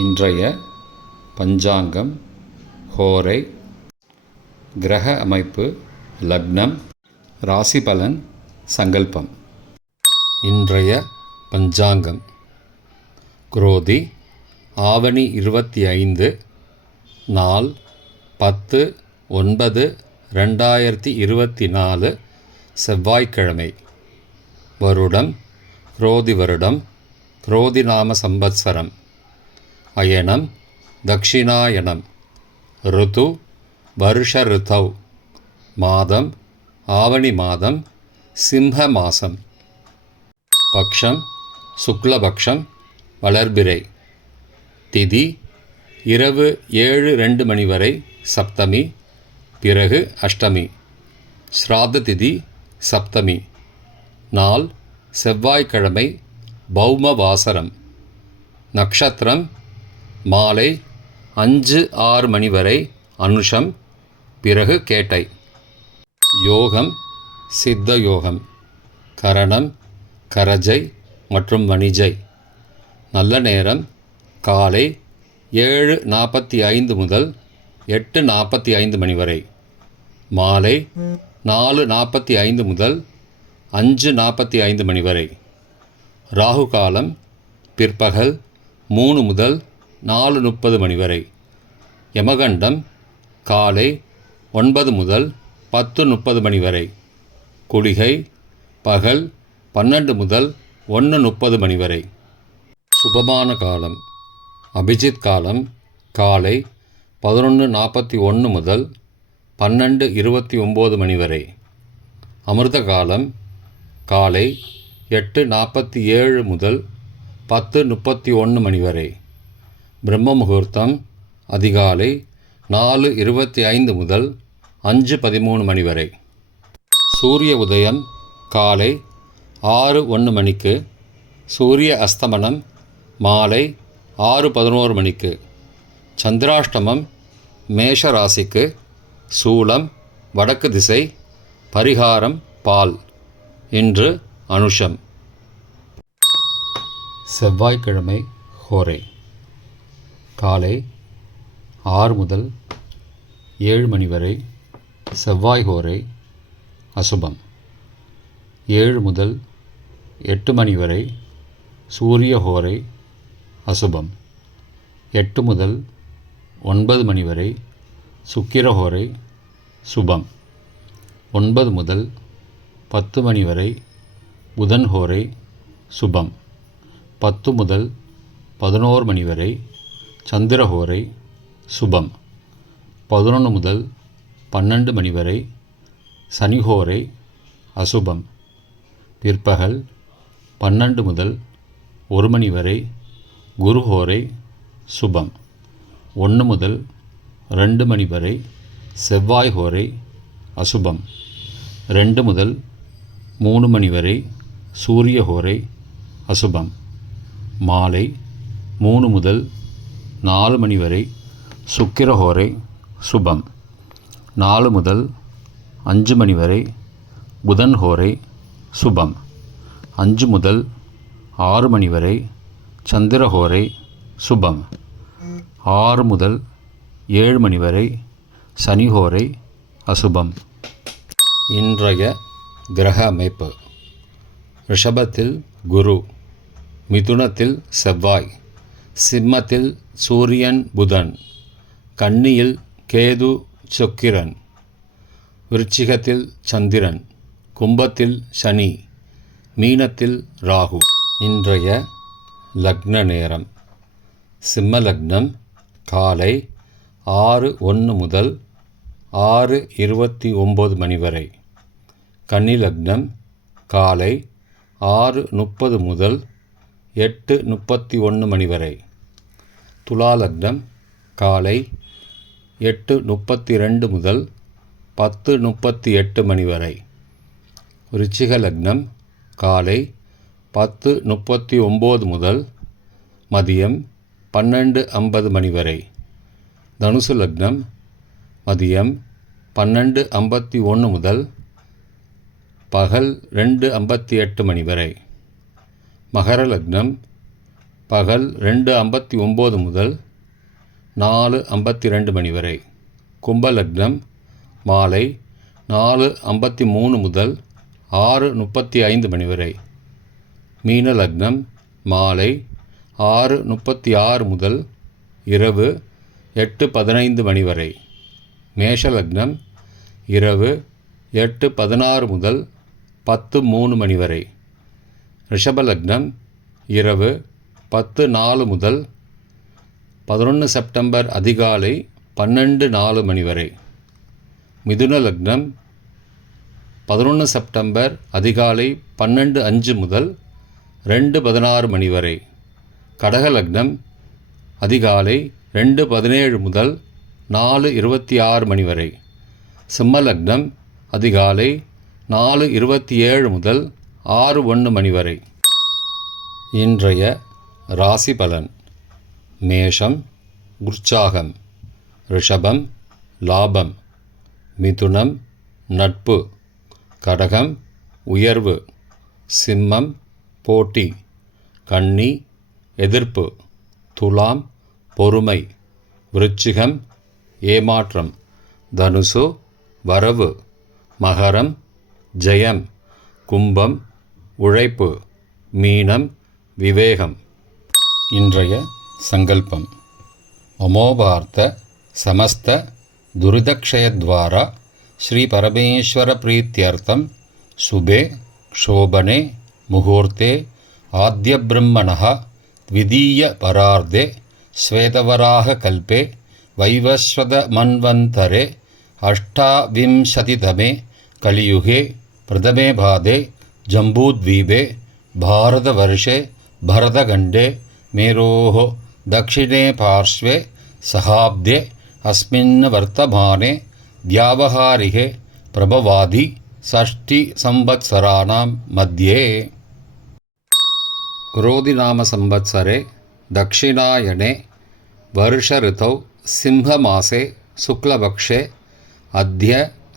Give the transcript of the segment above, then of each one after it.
இன்றைய பஞ்சாங்கம், ஹோரை, கிரக அமைப்பு, லக்னம், ராசி பலன், சங்கல்பம். இன்றைய பஞ்சாங்கம்: குரோதி ஆவணி 25, நாள் 10/9/2024, செவ்வாய்க்கிழமை. வருடம் குரோதி வருடம், குரோதி நாம சம்பத்சரம். அயனம் தக்ஷிணாயனம். ருது வருஷ ருதௌ. மாதம் ஆவணி மாதம், சிம்ம மாசம். பக்ஷம் சுக்லபக்ஷம், வளர்பிறை. திதி இரவு 7:02 மணி வரை சப்தமி, பிறகு அஷ்டமி. ஸ்ராத்த திதி சப்தமி. நாள் செவ்வாய்க்கிழமை, பௌமவாசரம். நக்ஷத்திரம் மாலை 5:06 மணி வரை அனுஷம், பிறகு கேட்டை. யோகம் சித்த யோகம். கரணம் கரஜை மற்றும் வணிஜை. நல்ல நேரம் காலை 7:45 முதல் 8:45 மணி வரை. மாலை 4:45 முதல் 5:45 மணி வரை. ராகு காலம் பிற்பகல் 3 முதல் 4:30 மணி வரை. யமகண்டம் காலை 9 முதல் 10:30 மணி வரை. குளிகை பகல் 12 முதல் 1:30 மணி வரை. சுபமான காலம் அபிஜித் காலம் காலை 11:41 முதல் 12:29 மணி வரை. அமிர்த காலம் காலை 8:47 முதல் 10:31 மணி வரை. பிரம்ம முகூர்த்தம் அதிகாலை 4:25 முதல் 5:13 மணி வரை. சூரிய உதயம் காலை 6:01 மணிக்கு. சூரிய அஸ்தமனம் மாலை 6:11 மணிக்கு. சந்திராஷ்டமம் மேஷ ராசிக்கு. சூலம் வடக்கு திசை. பரிகாரம் பால். இன்று அனுஷம். செவ்வாய்க்கிழமை ஹோரை. காலை 6 முதல் 7 மணி வரை செவ்வாய் ஹோரை அசுபம். 7 முதல் 8 மணி வரை சூரிய ஹோரை அசுபம். 8 முதல் 9 மணி வரை சுக்கிர ஹோரை சுபம். 9 முதல் 10 மணி வரை புதன் ஹோரை சுபம். 10 முதல் 11 மணி வரை சந்திரஹோரை சுபம். 11 முதல் 12 மணி வரை சனிஹோரை அசுபம். பிற்பகல் 12 முதல் 1 மணி வரை குருஹோரை சுபம். 1 முதல் 2 மணி வரை செவ்வாய் ஹோரை அசுபம். 2 முதல் 3 மணி வரை சூரிய ஹோரை அசுபம். மாலை 3 முதல் 4 மணி வரை சுக்கிர ஹோரை சுபம். 4 முதல் 5 மணி வரை புதன் ஹோரை சுபம். 5 முதல் 6 மணி வரை சந்திர ஹோரை சுபம். 6 முதல் 7 மணி வரை சனி ஹோரை அசுபம். இன்றைய கிரக அமைப்பு: ரிஷபத்தில் குரு, மிதுனத்தில் செவ்வாய், சிம்மத்தில் சூரியன் புதன், கன்னியில் கேது சுக்கிரன், விருச்சிகத்தில் சந்திரன், கும்பத்தில் சனி, மீனத்தில் ராகு. இன்றைய லக்ன நேரம்: சிம்ம லக்னம் காலை 6:01 முதல் 6:29 மணி வரை. கன்னி லக்னம் காலை 6:30 முதல் 8:31 மணி வரை. துலா லக்னம் காலை 8:32 முதல் 10:38 மணி வரை. விருச்சிக லக்னம் காலை 10:39 முதல் மதியம் 12:50 மணி வரை. தனுசு லக்னம் மதியம் 12:51 முதல் பகல் 2:58 மணி வரை. மகர லக்னம் பகல் 2:59 முதல் 4:52 மணி வரை. கும்பலக்னம் மாலை 4:53 முதல் 6:35 மணி வரை. மீன லக்னம் மாலை 6:36 முதல் இரவு 8:15 மணி வரை. மேஷ லக்னம் இரவு 8:16 முதல் 10:03 மணி வரை. ரிஷப லக்னம் இரவு 10:04 முதல் 11 செப்டம்பர் அதிகாலை 12:04 மணி வரை. மிதுன லக்னம் 11 செப்டம்பர் அதிகாலை 12:05 முதல் 2:16 மணி வரை. கடக லக்னம் அதிகாலை 2:17 முதல் 4:26 மணி வரை. சிம்ம லக்னம் அதிகாலை 4:27 முதல் 6:01 மணி வரை. இன்றைய ராசி பலன். மேஷம் உற்சாகம், ரிஷபம் லாபம், மிதுனம் நட்பு, கடகம் உயர்வு, சிம்மம் போட்டி, கன்னி எதிர்ப்பு, துலாம் பொறுமை, விருச்சிகம் ஏமாற்றம், தனுசு வரவு, மகரம் ஜெயம், கும்பம் உழைப்பு, மீனம் விவேகம். இன்றைய சங்கல்பம். அமோபார்த்த சமஸ்த துரிதக்ஷயத்வாரா ஸ்ரீ பரமேஸ்வர பிரீத்யர்த்தம் சுபே க்ஷோபனே முகூர்த்தே ஆத்ய பிரம்மணः த்விதீய பரார்த்தே ஸ்வேதவராக கல்பே வைவஸ்வத மன்வந்தரே அஷ்டாவிம்சதிதமே கலியுகே பிரதமே பாதே ஜம்பூத்வீபே பாரதவர்ஷே பரதகண்டே மேரோः दक्षिणे पार्श्वे सहाब्दे अस्मिन् वर्तमाने व्यावहारिके प्रभवादि षष्टिसंवत्सराणां मध्ये. क्रोधिनामसंवत्सरे दक्षिणायने वर्षऋतौ सिंहमासे शुक्लपक्षे अद्य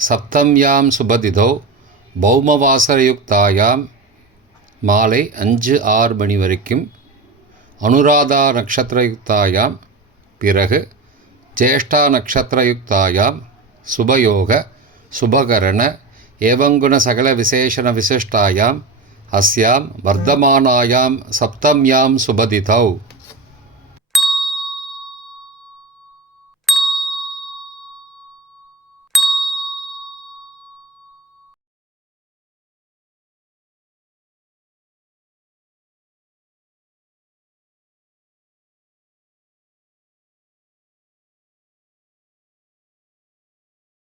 सप्तम्यां सुबतिथौ பௌமவாசரயுக்தாயாம் மாலை 5-6 மணி வரைக்கும், அனுராதா நக்ஷத்திரயுக்தாயாம் பிறகு ஜேஷ்டா நக்ஷத்திரயுக்தாயாம் சுபயோக சுபகரண ஏவங்குண சகல விசேஷண விசிஷ்டாயாம் அஸ்யாம் வர்த்தமானாயாம் சப்தம்யாம் சுபதிதௌ